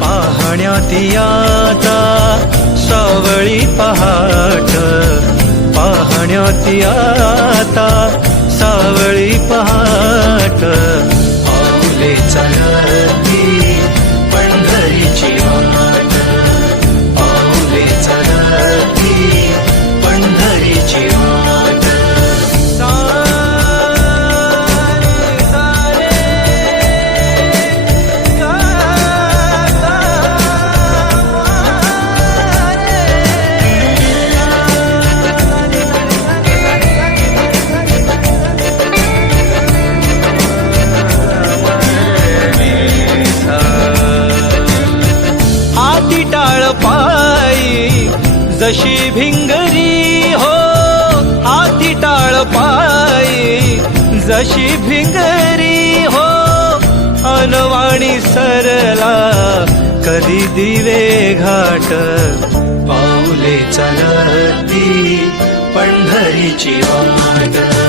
पाहण्यात आता सावळी पहाट. पाहण्यात याता सावळी पहाट. पाऊले चालत पायी जशी भिंगरी हो हाती टाळ पायी जशी भिंगरी हो अनवाणी सरला कधी दिवे घाट पाऊले चलती पंढरीची वाट.